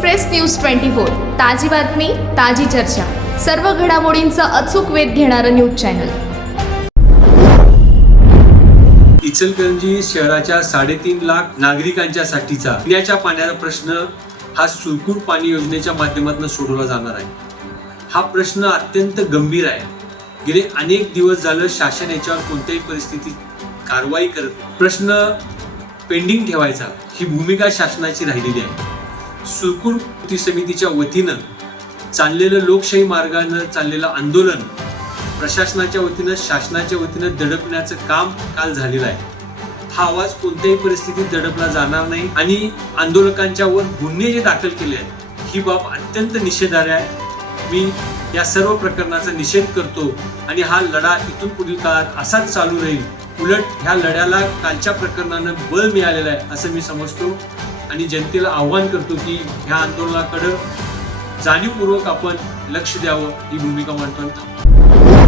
Express news twenty four. ताजी बातमी ताजी चर्चा. सर्व घडामोडींचा अचूक वेध घेणारं न्यूज चॅनल. इचलकरंजी शहराच्या साडेतीन लाख नागरिकांच्या साठीचा पिण्याच्या पाण्याचा प्रश्न हा सुरकूर पाणी योजनेच्या माध्यमातून सोडवला जाणार आहे. हा प्रश्न अत्यंत गंभीर आहे. गेले अनेक दिवस झालं शासन याच्यावर कोणत्याही परिस्थितीत कारवाई करत प्रश्न पेंडिंग ठेवायचा ही भूमिका शासनाची राहिलेली आहे. सुरकूर कृती समितीच्या वतीनं चाललेलं लोकशाही मार्गानं चाललेलं आंदोलन प्रशासनाच्या वतीनं शासनाच्या वतीनं दडपण्याचं काम काल झालेलं आहे. हा आवाज कोणत्याही परिस्थितीत दडपला जाणार नाही आणि आंदोलकांच्या वर गुन्हे जे दाखल केले आहेत ही बाब अत्यंत निषेधार्ह आहे. मी या सर्व प्रकरणाचा निषेध करतो आणि हा लढा इथून पुढील काळात असाच चालू राहील. उलट ह्या लढ्याला कालच्या प्रकरणानं बळ मिळालेलं आहे असं मी समजतो. आणि जनतेला आव्हान करतो की ह्या आंदोलनाकडं जाणीवपूर्वक आपण लक्ष द्यावं ही भूमिका मांडतो आणि